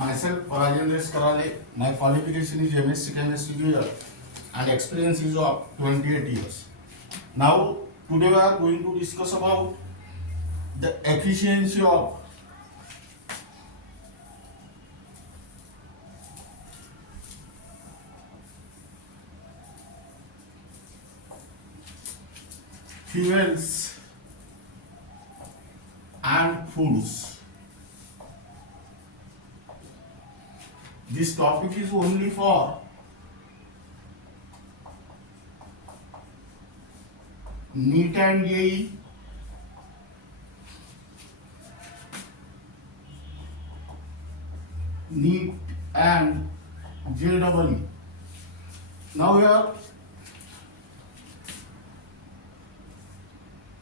Myself, Rajendra Karale. My qualification is MSc Chemistry year and experience is of 28 years. Now, today we are going to discuss about the efficiency of fuels and foods. This topic is only for NEET and JEE, NEET and JEE. Now here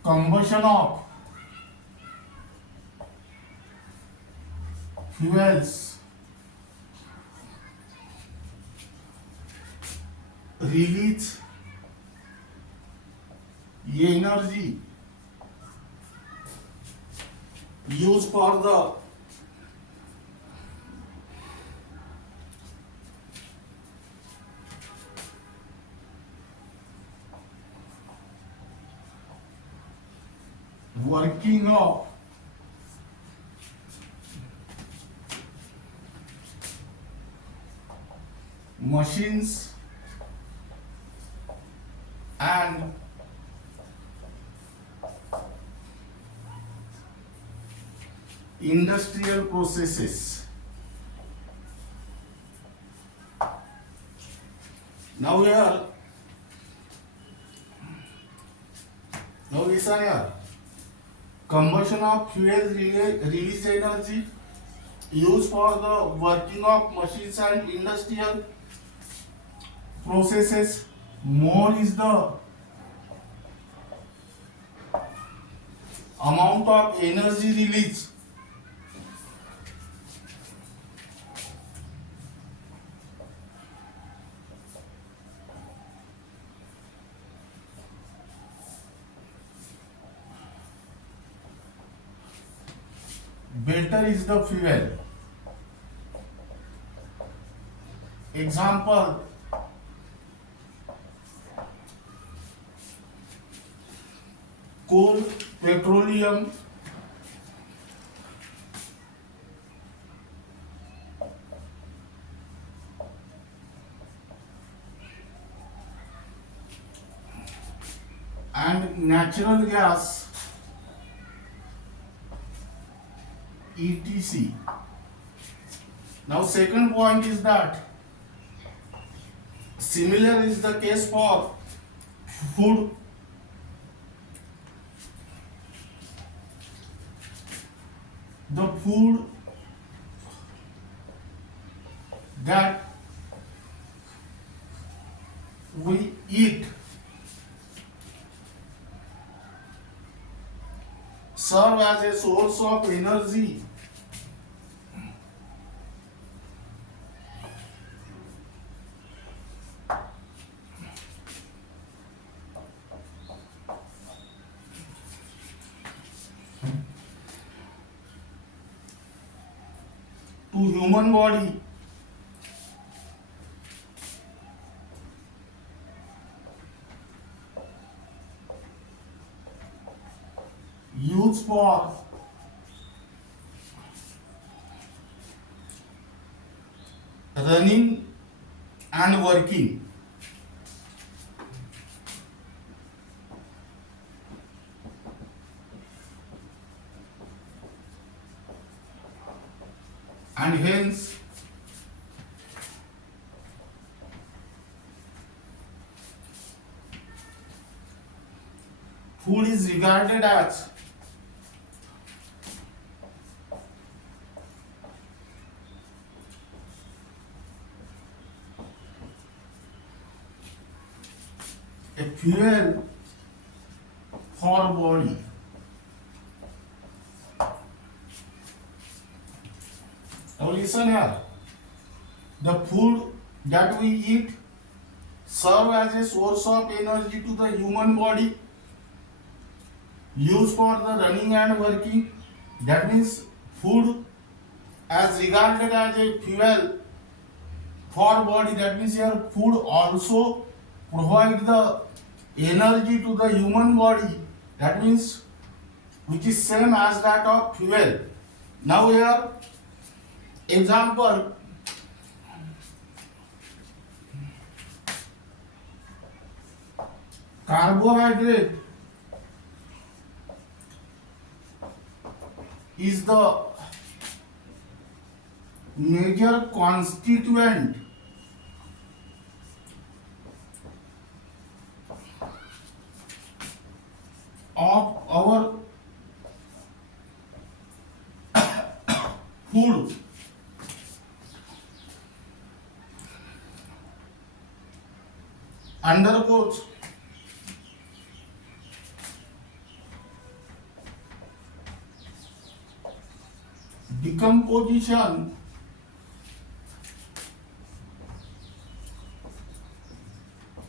combustion of fuels release energy used for the working of machines and industrial processes. Now listen here. Combustion of fuel release energy used for the working of machines and industrial processes. More is the amount of energy released. Better is the fuel. Example, coal, petroleum, and natural gas, etc. Now second point is that similar is the case for food. The food that we eat serve as a source of energy to human body. Used for running and working. And hence food is regarded as a fuel for body. Now listen here. The food that we eat serve as a source of energy to the human body, used for the running and working. That means food as regarded as a fuel for body. That means your food also provide the energy to the human body. That means which is same as that of fuel. Now here example, carbohydrate is the major constituent of our food. Undergoes decomposition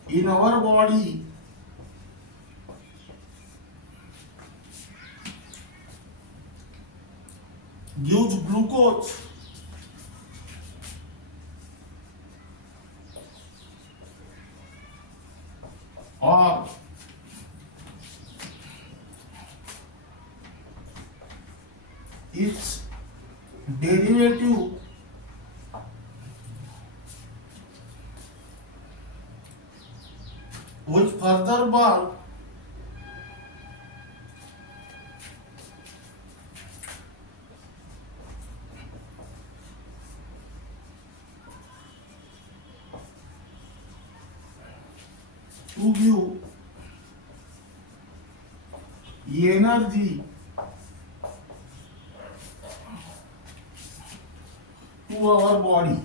in our body gives glucose or its derivative which further burn to give energy to our body.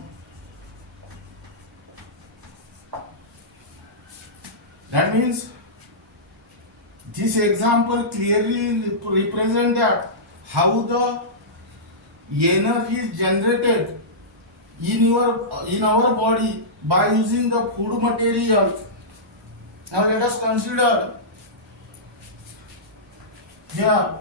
That means this example clearly represents that how the energy is generated in our body by using the food material. Now let us consider here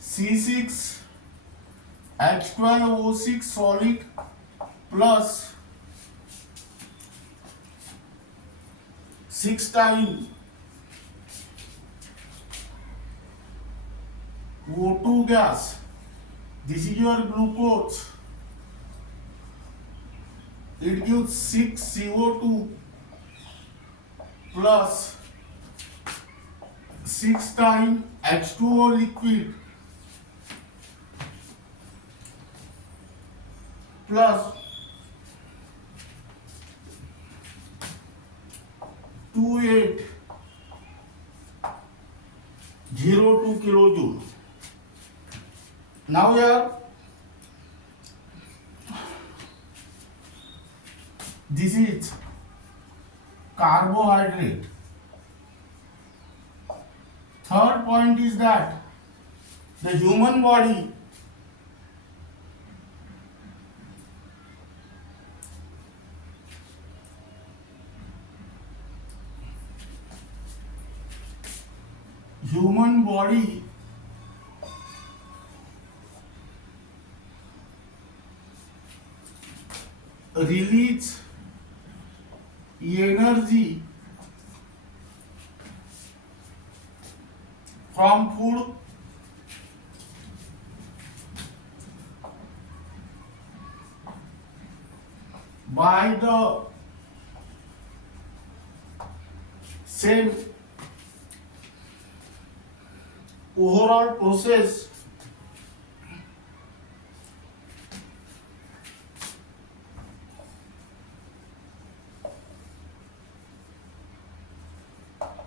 C6H12O6 solid plus 6 times O2 gas. This is your glucose. It gives 6 CO2 plus 6 times H2O liquid plus 2802 kilojoule. Now here this is carbohydrate. Third point is that the human body release energy from food by the same overall process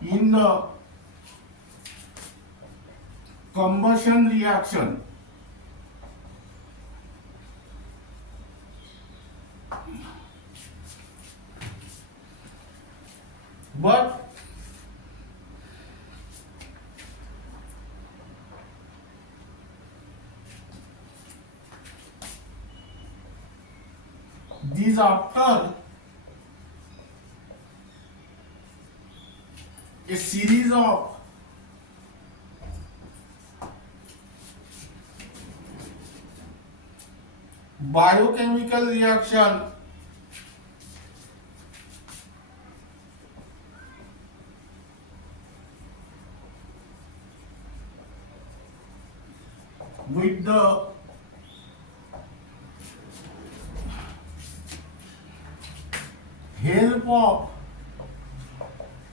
in the combustion reaction. But is after a series of biochemical reaction with the help of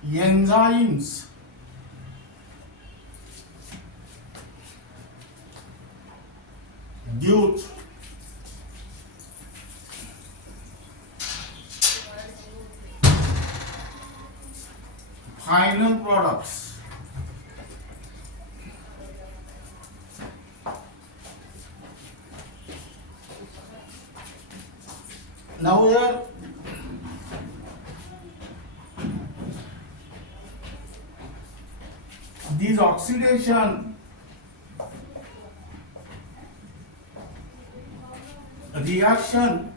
enzymes due final products. Now here this oxidation reaction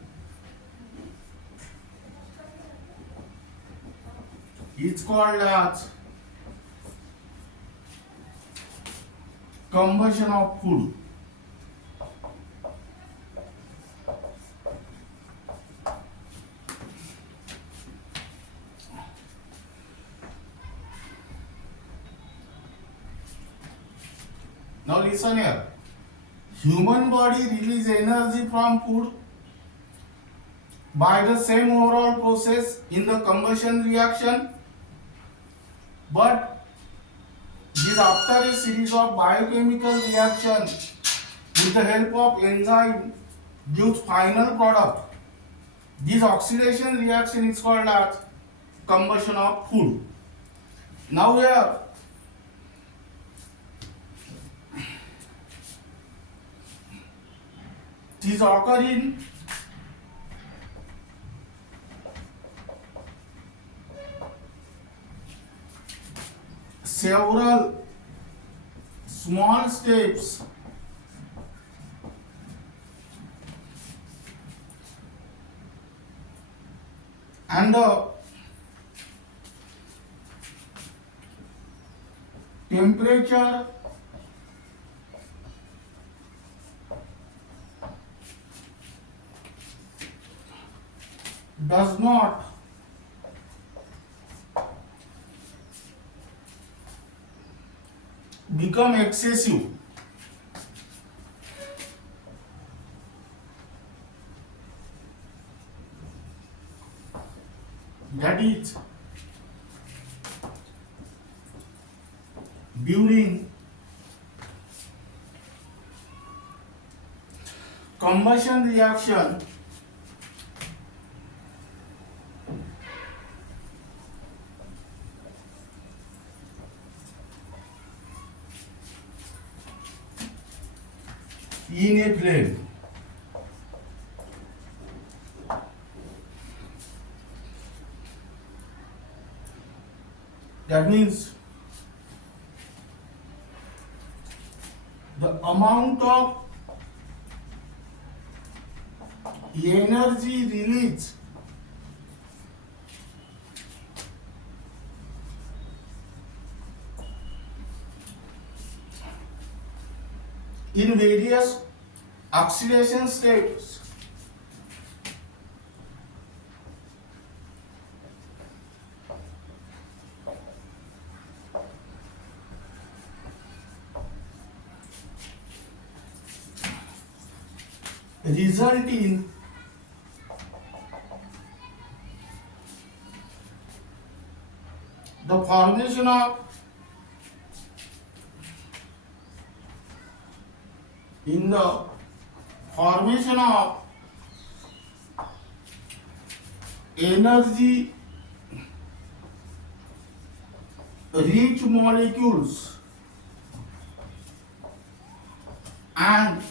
is called as combustion of food. Now listen here. Human body release energy from food by the same overall process in the combustion reaction, but this after a series of biochemical reaction with the help of enzyme gives final product. This oxidation reaction is called as combustion of food. Now here this occur in several small steps and the temperature does not become excessive. That is during combustion reaction in a flame. That means the amount of energy released in various oxidation states result in the formation of energy rich molecules and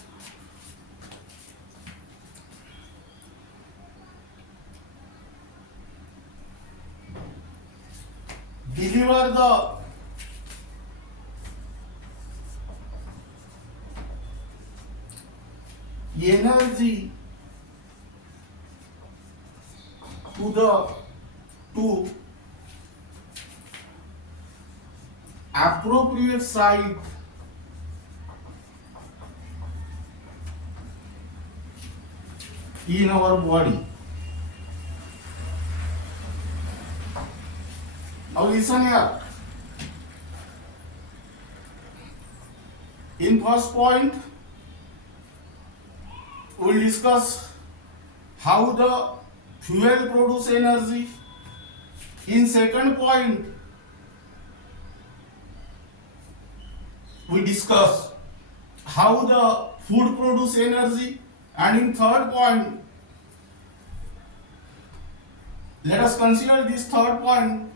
deliver the energy to appropriate site in our body. Now listen here. In first point, we will discuss how the fuel produce energy. In second point, we discuss how the food produce energy, and in third point, let us consider this third point.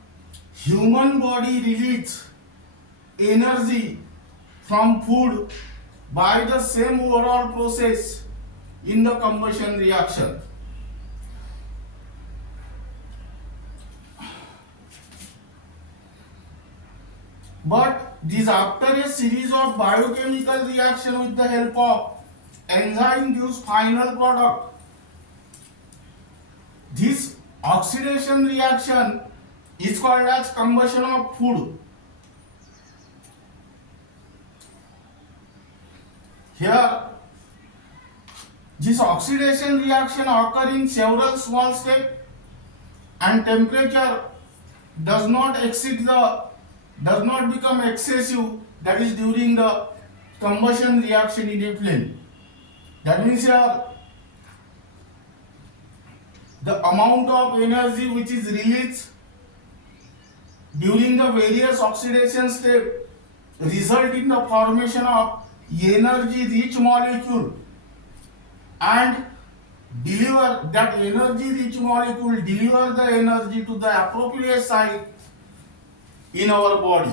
Human body releases energy from food by the same overall process in the combustion reaction. But this after a series of biochemical reaction with the help of enzyme gives final product. This oxidation reaction is called as combustion of food. Here, this oxidation reaction occurs in several small steps, and temperature does not become excessive, that is during the combustion reaction in a flame. That means here the amount of energy which is released during the various oxidation steps result in the formation of energy rich molecule, and deliver that energy rich molecule deliver the energy to the appropriate site in our body.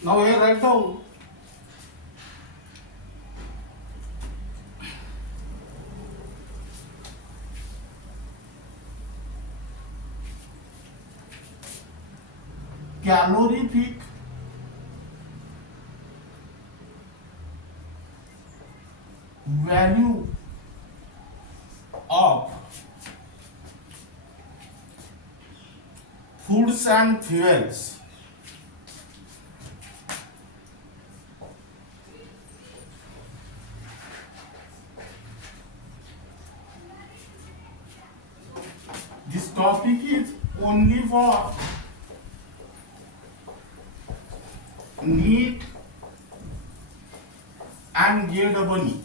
Now here write down calorific value of foods and fuels. This topic is only for NEET and JEE.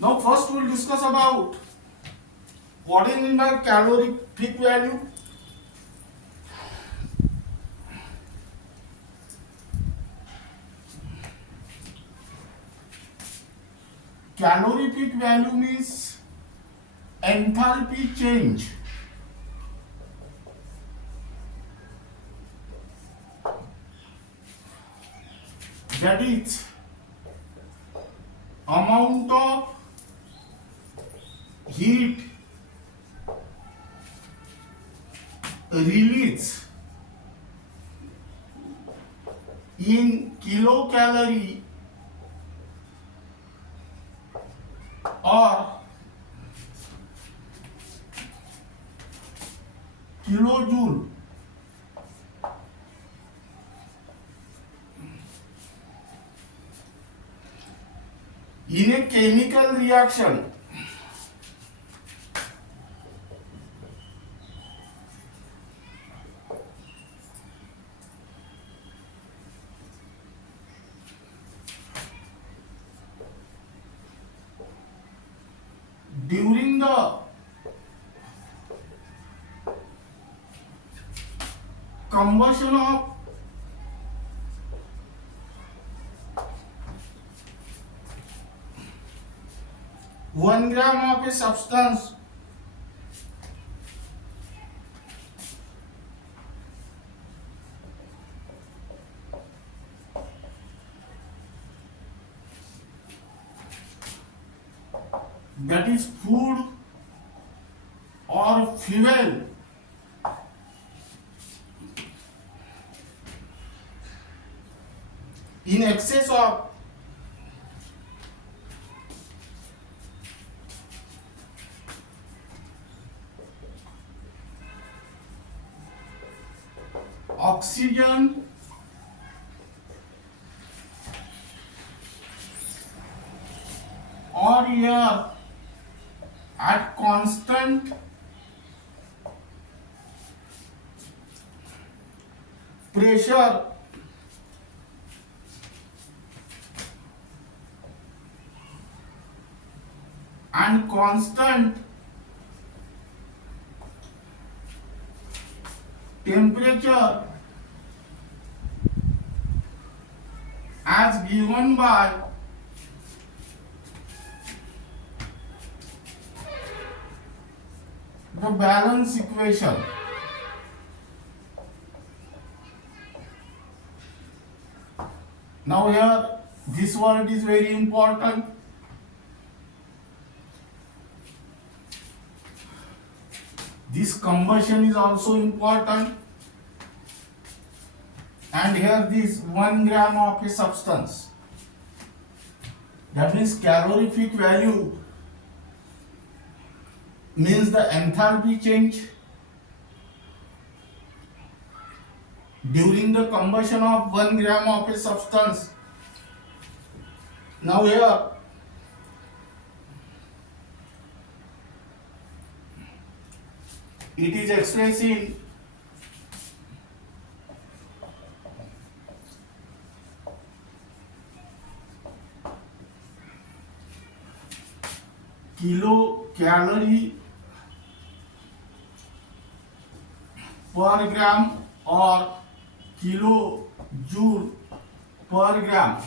Now first we will discuss about what is meant by calorific value. Calorific value means enthalpy change. That is amount of heat released in kilocalorie or kilojoule in a chemical reaction. During the combustion of one gram of a substance that is food or fuel in excess of oxygen or air at constant pressure and constant temperature as given by the balance equation. Now here this word is very important. This combustion is also important, and here this 1 gram of a substance, that means calorific value means the enthalpy change during the combustion of 1 gram of a substance. Now here it is expressed in kilocalorie per gram or kilojoule per gram.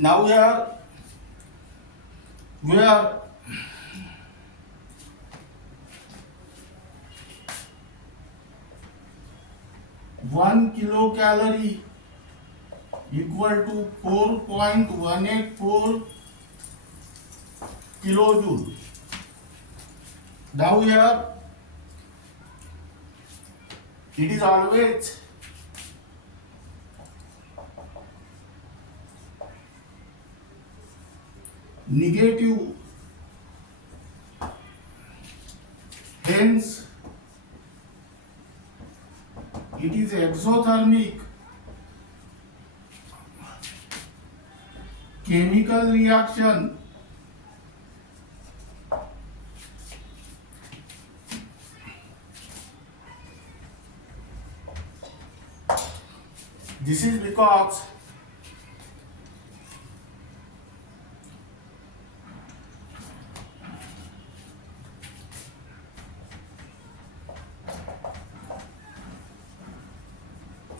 Now here where 1 kilocalorie equal to 4.184 kilojoule. Now here it is always negative, hence it is exothermic chemical reaction this is because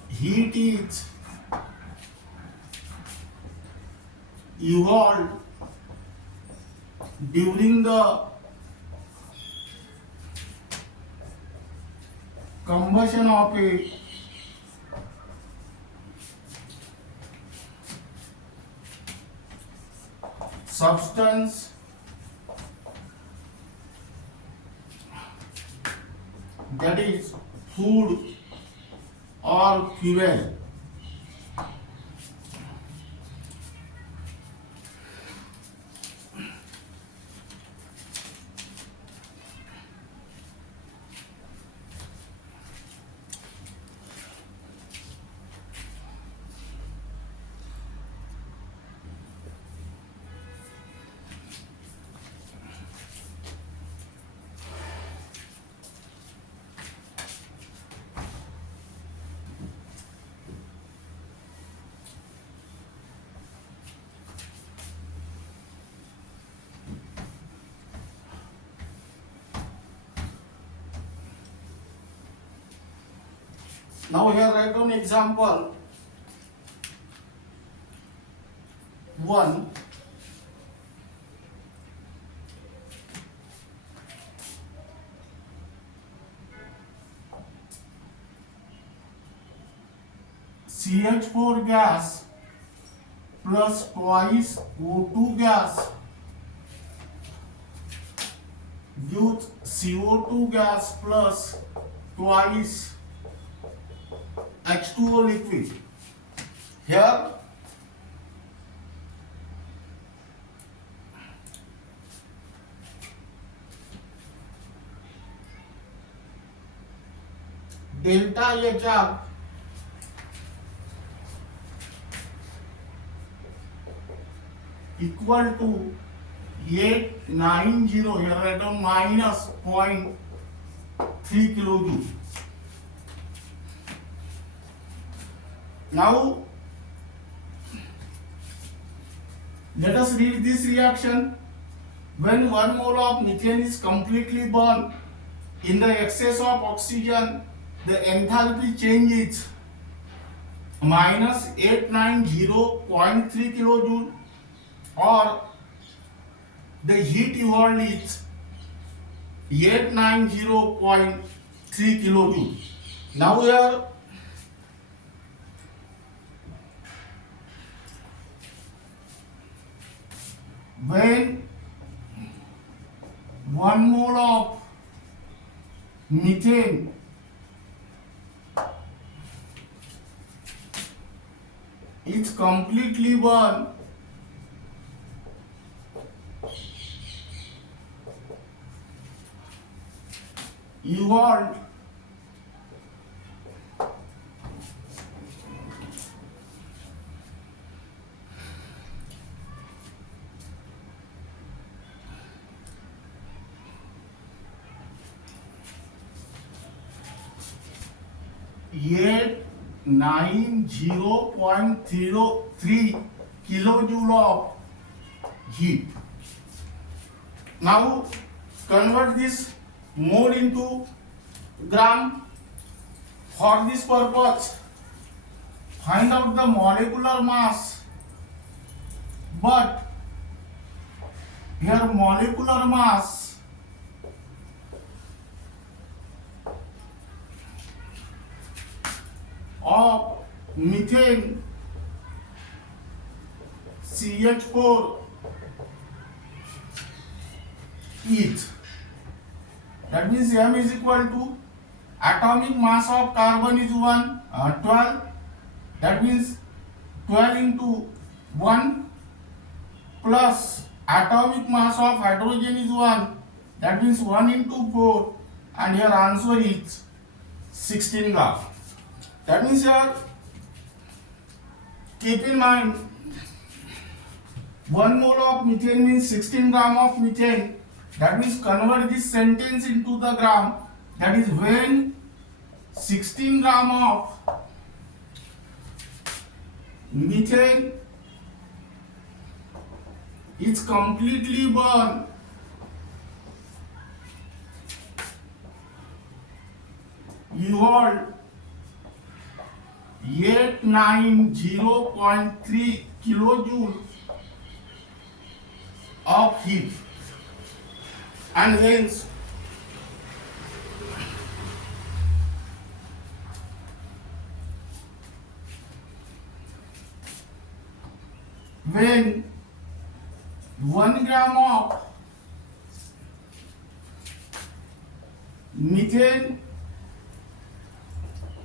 heat is evolved during the combustion of a substance that is food or fuel. Now here write down example 1. CH4 gas plus twice O2 gas gives CO2 gas plus twice H2O liquid. Here delta HR equal to 890, here write down minus 0.3 kilojoule. Now let us read this reaction. When 1 mole of methane is completely burned in the excess of oxygen, the enthalpy change is minus 890.3 kilojoule, or the heat evolved is 890.3 kilojoule. Now here when 1 mole of methane is completely burned, evolved yet 90.03 kilojoule of heat. Now convert this mole into gram. For this purpose, find out the molecular mass, but here molecular mass of methane CH4 is, that means M is equal to atomic mass of carbon is 12, that means 12 into 1 plus atomic mass of hydrogen is 1, that means 1 into 4, and here answer is 16 gram. That means here keep in mind 1 mole of methane means 16 gram of methane. That means convert this sentence into the gram. That is when 16 gram of methane is completely burned, evolved 890.3 kilojoule of heat, and hence when 1 gram of methane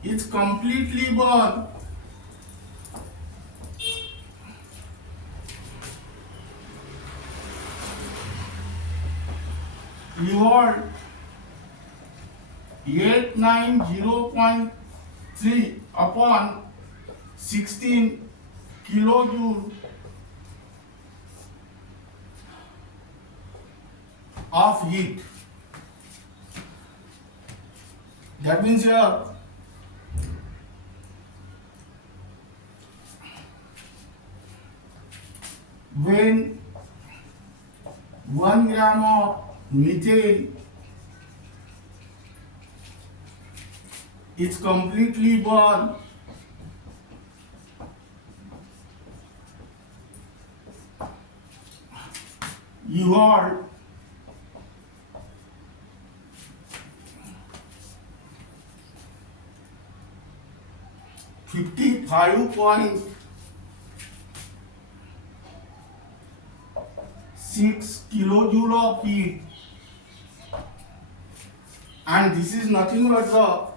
is completely burned, evolved 890.3 upon 16 kilojoule of heat. That means here when 1 gram of methane is completely burned you are 55.6 kilojoule of heat, and this is nothing but the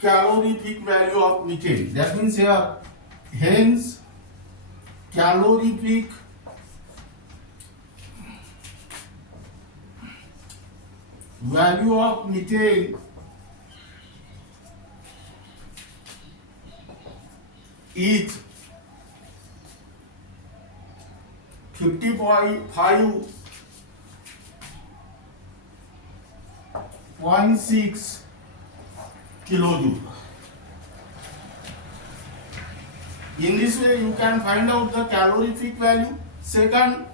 calorific value of methane. That means here, hence calorific value of methane is 55.6 kilojoule. In this way, you can find out the calorific value. Second,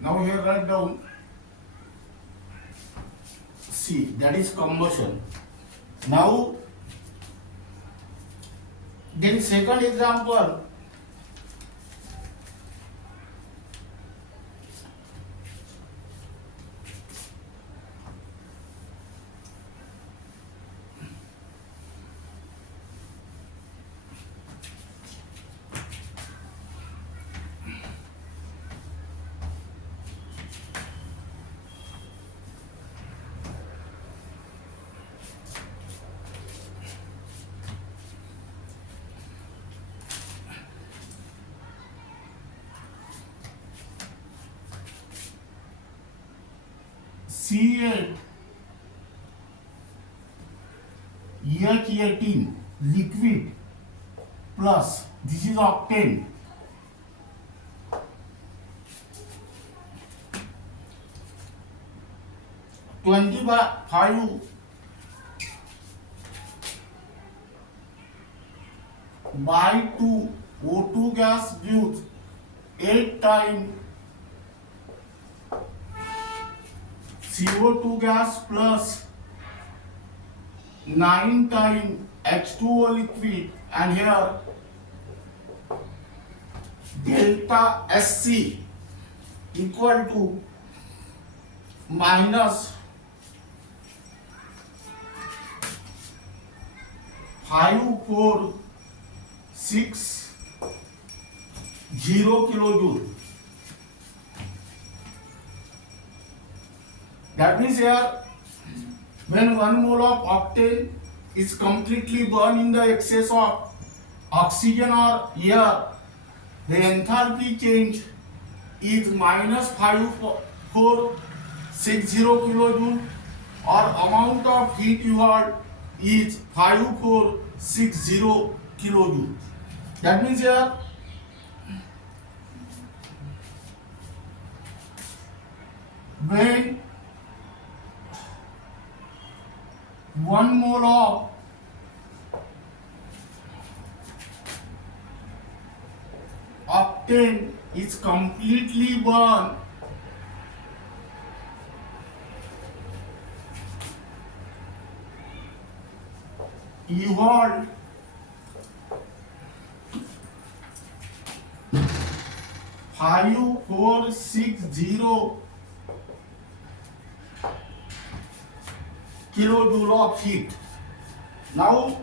now here write down C, that is combustion. Now then second example, C8 E18 liquid plus, this is octane, 25 by 2 O2 gas gives 8 times CO2 gas plus 9 times H2O liquid, and here delta SC equal to minus 5460 kilojoule. That means here, when 1 mole of octane is completely burned in the excess of oxygen or air, the enthalpy change is minus 5460 kilojoule, or amount of heat you had is 5460 kilojoule. That means here, when 1 mole of octane is completely burned, you hold 5460 kilojoule of heat. Now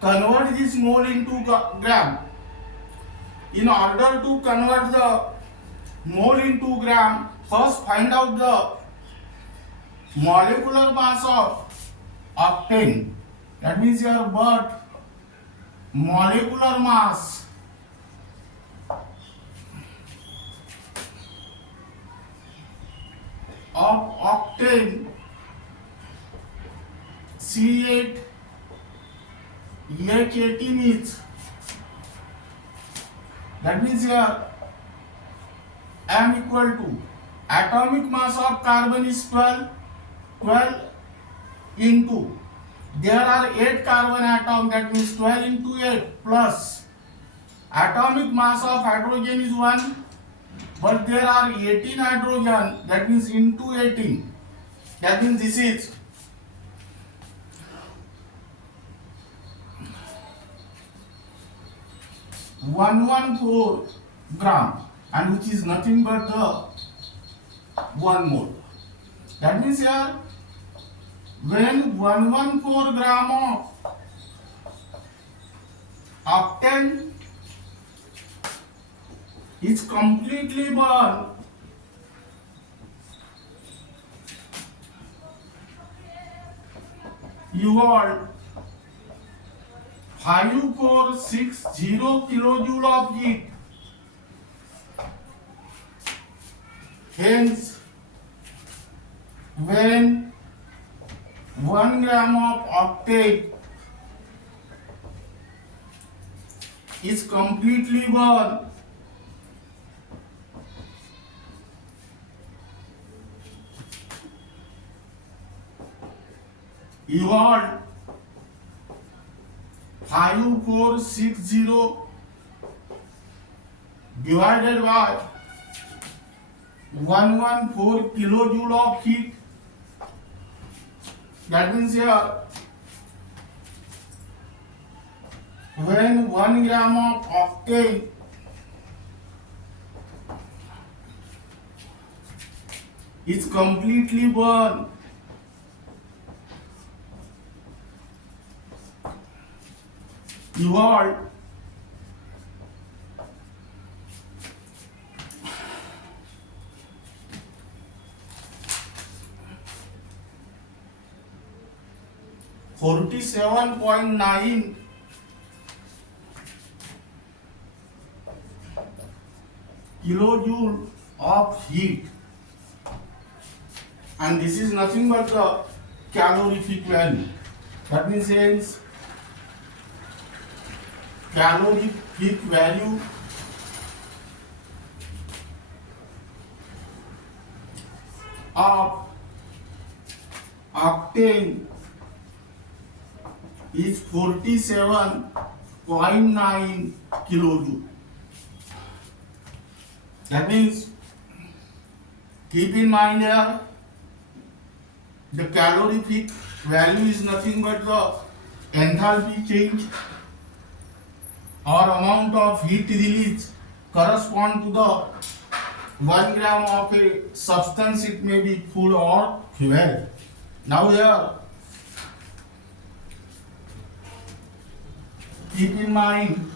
convert this mole into gram. In order to convert the mole into gram, first find out the molecular mass of octane. That means here, but molecular mass of octane C8 E18 is, that means here m equal to atomic mass of carbon is 12, 12 into there are 8 carbon atoms, that means 12 into 8 plus atomic mass of hydrogen is 1, but there are 18 hydrogen, that means into 18, that means this is 114 gram, and which is nothing but the 1 mole. That means here when 114 gram of octane is completely burned, you got 5460 kilojoule of heat. Hence, when 1 gram of octane is completely burned, you got 5460 divided by 114 kilojoule of heat. That means here when 1 gram of octane is completely burned, you got 47.9 kilojoule of heat, and this is nothing but the calorific value. That means hence calorific value of octane is 47.9 kilojoule. That means keep in mind here the calorific value is nothing but the enthalpy change or amount of heat release correspond to the 1 gram of a substance, it may be food or fuel. Now here keep in mind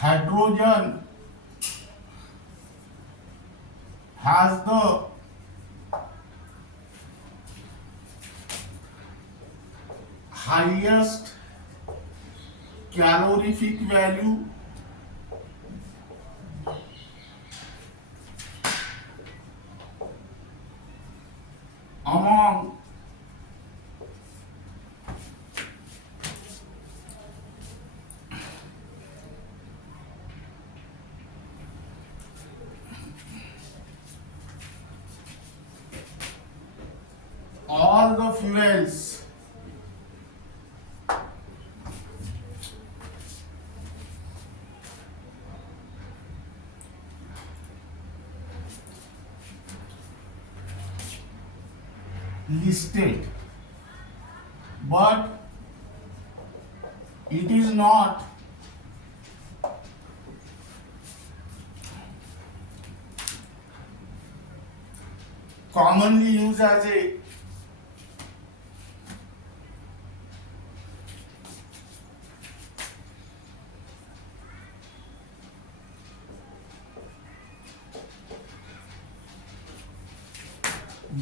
hydrogen has the highest calorific value among all the fuels listed, but it is not commonly used as a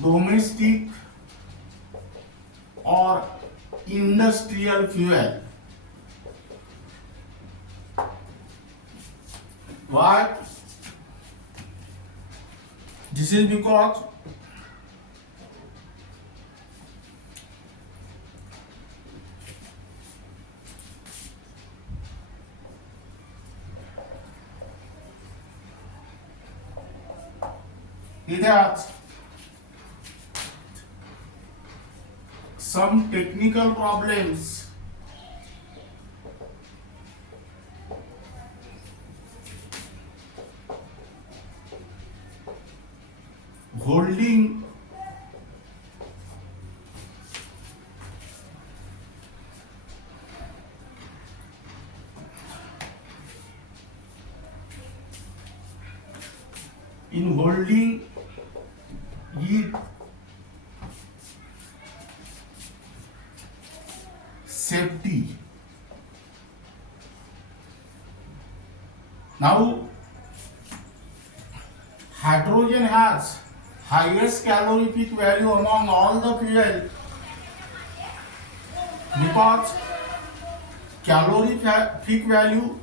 domestic or industrial fuel. Why? This is because it has some technical problems holding it safety. Now hydrogen has highest calorific value among all the fuel because calorific value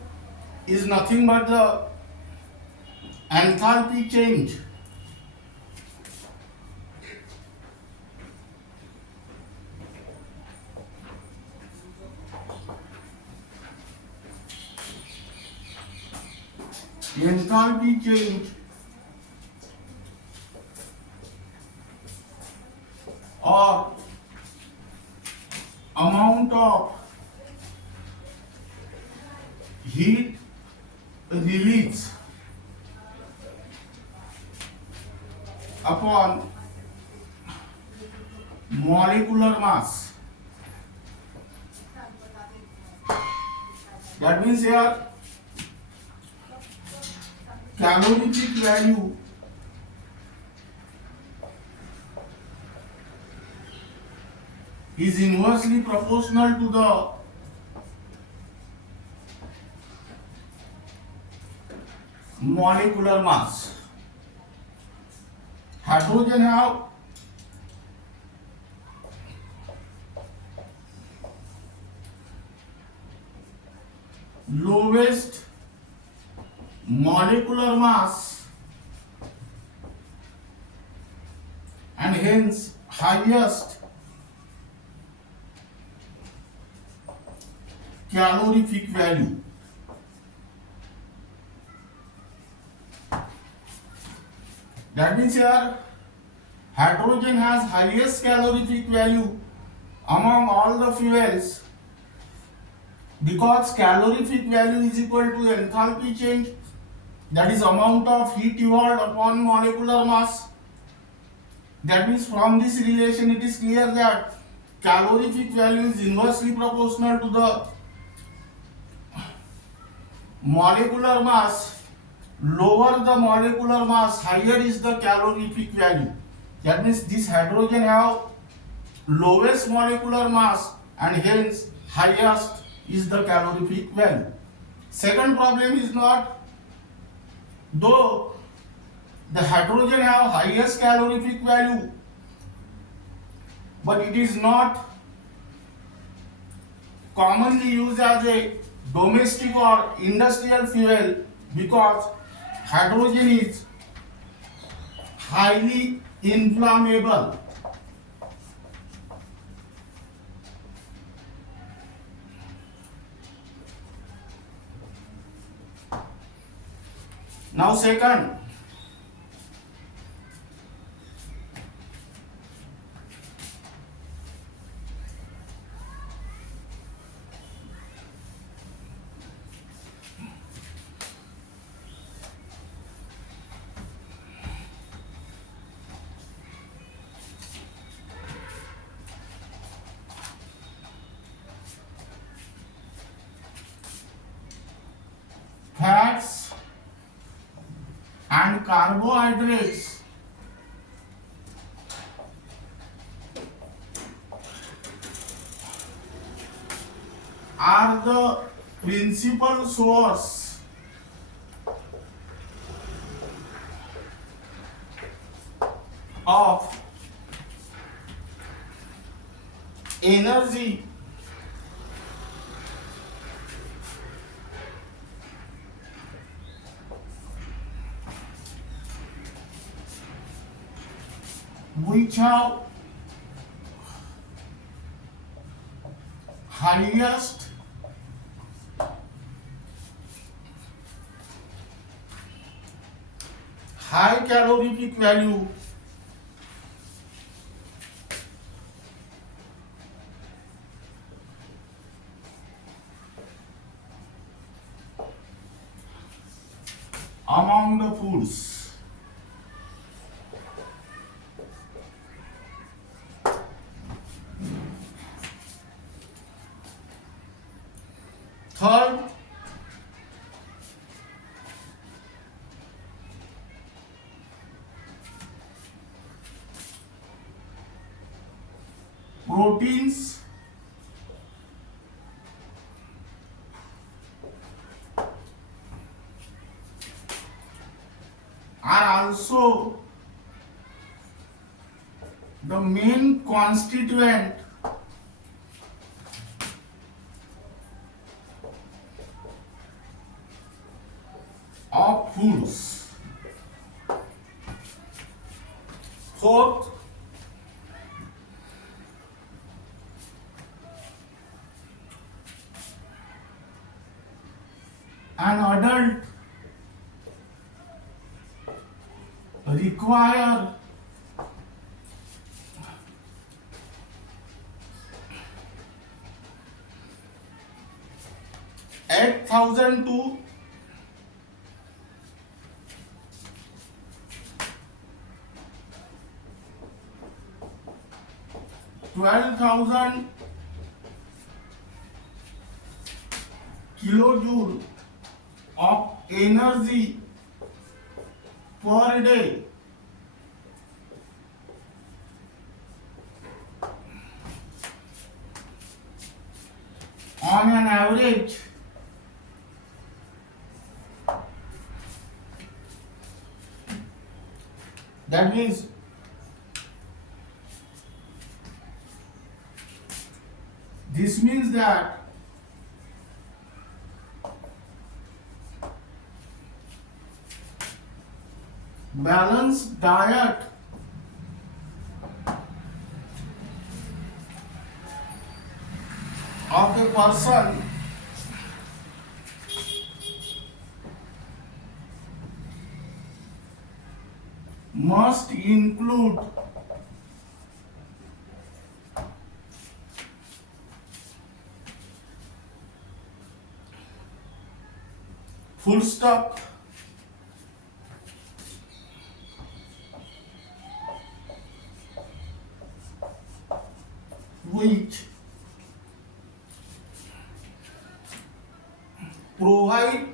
is nothing but the enthalpy change. Enthalpy change or amount of heat release upon molecular mass. That means here calorific value is inversely proportional to the molecular mass. Hydrogen have lowest molecular mass and hence highest calorific value. That means here hydrogen has highest calorific value among all the fuels because calorific value is equal to enthalpy change, that is amount of heat evolved upon molecular mass. That means from this relation it is clear that calorific value is inversely proportional to the molecular mass. Lower the molecular mass, higher is the calorific value. That means this hydrogen have lowest molecular mass and hence highest is the calorific value. Second problem is not, though the hydrogen have highest calorific value, but it is not commonly used as a domestic or industrial fuel because hydrogen is highly inflammable. Now second, fats and carbohydrates are the principal source of energy which have highest high calorific value among the foods. Third, proteins are also the main constituent of foods. Fourth, an adult require 8,000 to 12,000 kilojoule of energy per day on an average. That means this means that balanced diet of a person must include full stop, which provide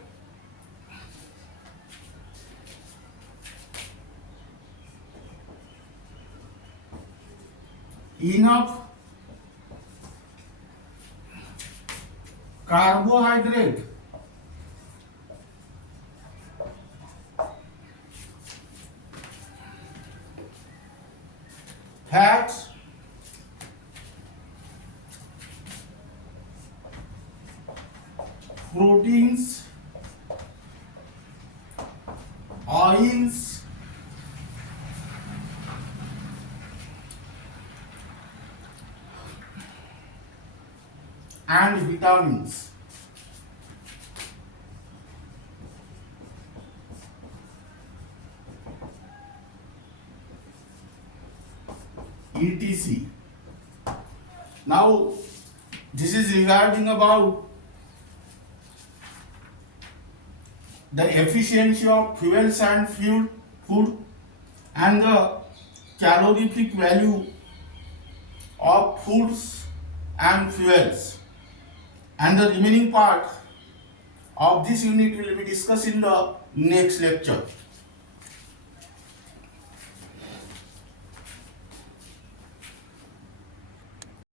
enough carbohydrate, fats, proteins, oils, and vitamins. etc. Now, this is regarding about the efficiency of fuels and food and the calorific value of foods and fuels, and the remaining part of this unit will be discussed in the next lecture.